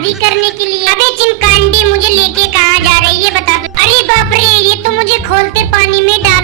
शादी करने के लिए। अबे चिमकांडी मुझे लेके कहाँ जा रही है बता दो। अरे बाप रे, ये तो मुझे खोलते पानी में डाल